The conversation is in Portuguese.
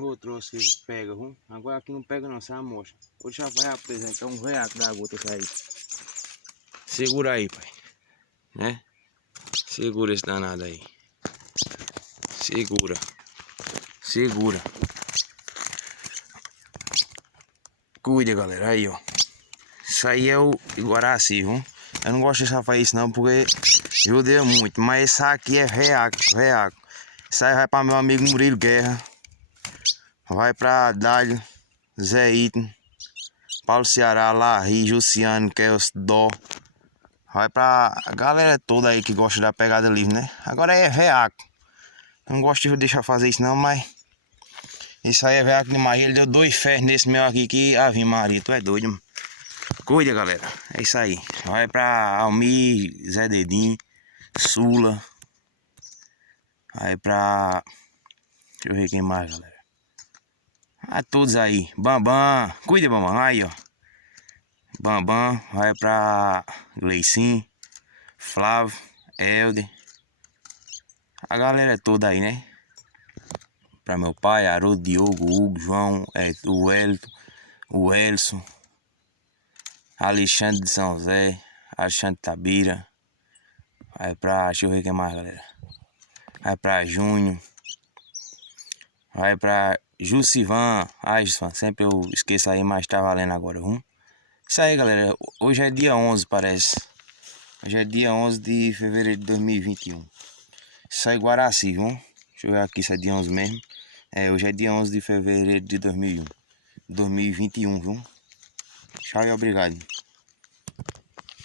Outro você pega, viu? Agora aqui não pega não, você amostra. Vou deixar pra apresentar um reato da gota sair. Segura aí, pai. Né? Segura esse danado aí. Segura. Segura. Cuida, galera. Aí, ó. Isso aí é o Guaraci, viu? Eu não gosto de deixar fazer isso não, porque judia muito. Mas esse aqui é reaco, reaco. Isso aí vai pra meu amigo Murilo Guerra. Vai pra Dálio, Zé Ito, Paulo Ceará, Larry, Jussiano, que é os Dó. Vai pra galera toda aí que gosta da pegada livre, né? Agora é reaco. Eu não gosto de deixar fazer isso não, mas... Isso aí é reaco demais. Ele deu 2 ferros nesse meu aqui que... Ave Maria, tu é doido, mano. Cuida, galera. É isso aí. Vai pra Almir, Zé Dedinho, Sula. Aí pra... Deixa eu ver quem mais, galera. Ah, todos aí. Bambam. Cuida, Bambam. Aí, ó. Bambam. Vai pra Gleicin, Flávio, Helder. A galera toda aí, né? Pra meu pai, Haroldo, Diogo, Hugo, João, o Wellington, o Elson, Alexandre de São José, Alexandre Tabira. Vai pra... Deixa eu ver quem mais, galera. Vai pra Júnior. Vai pra Jussivan. Ai, Jussivan, sempre eu esqueço aí, mas tá valendo agora, viu? Isso aí, galera. Hoje é dia 11, parece. Hoje é dia 11 de fevereiro de 2021. Isso aí, Guaraci, viu? Deixa eu ver aqui se é dia 11 mesmo. Hoje é dia 11 de fevereiro de 2021, viu? Tchau e obrigado.